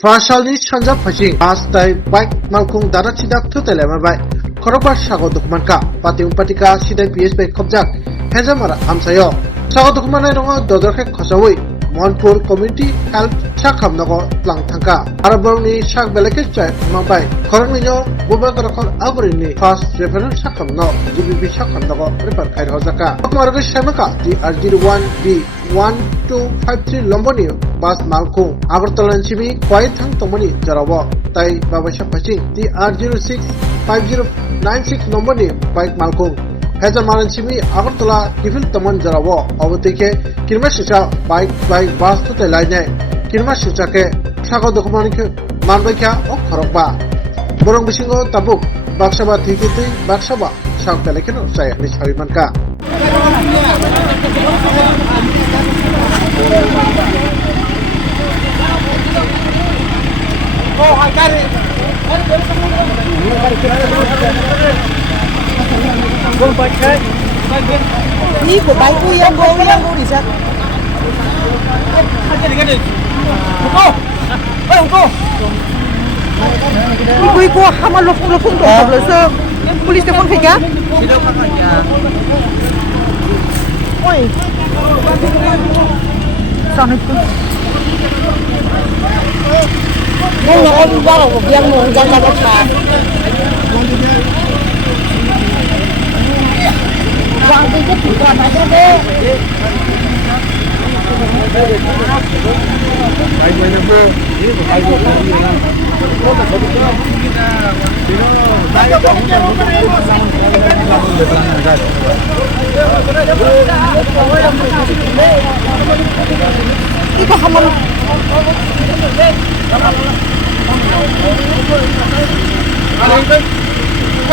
Fasalni Sanja Fashing, Astai, Bike, Malkung, Dara Chidak, Tutelemarbai, Koroba Shago Dokumanka, Pati Umpatika, Sidai PS by Kobjak, Hezamara, Amsayo, Shago Dokumana, Dodorke Kosawi, Monpur Community Health Chakam Nago, Langtanka, Araboni Shak Belekich, Mabai, Koronino, Bubakarokon Abrini, Fast Reference Shakam No, GBB Shakam Nago, Ripper Kai Hosaka, Okmaraga Shamaka, the RG1B. 1253 Lomboni Bas Malkung Agartala Chimi Quiet Hang Tomoni Jarawa Tai Babasha Paching TR06 5096 Lomboni Bike Malkung Hezamaran Chimi Agartala Tifil Taman Jarawa Overtake Kirmashisha Bike by Bas to the Line Kirmashake Shago Dokumanik Manbaka or Korokba Borong Bishingo Tabuk Bakshaba Tikiti Bakshaba Shak Pelekino Say Miss Harimanka Oh, I got it. Ni của bánh quy ông cô thì sao? Quy cô ham ăn lộc phun tổ hợp là sơ. Police telephone phải cá? Ôi. Sao này? Nhưng mà ông ra là một dân người dân là bất bà Hoàng thì rất chủ quản phải cho đây Ito hamal Ano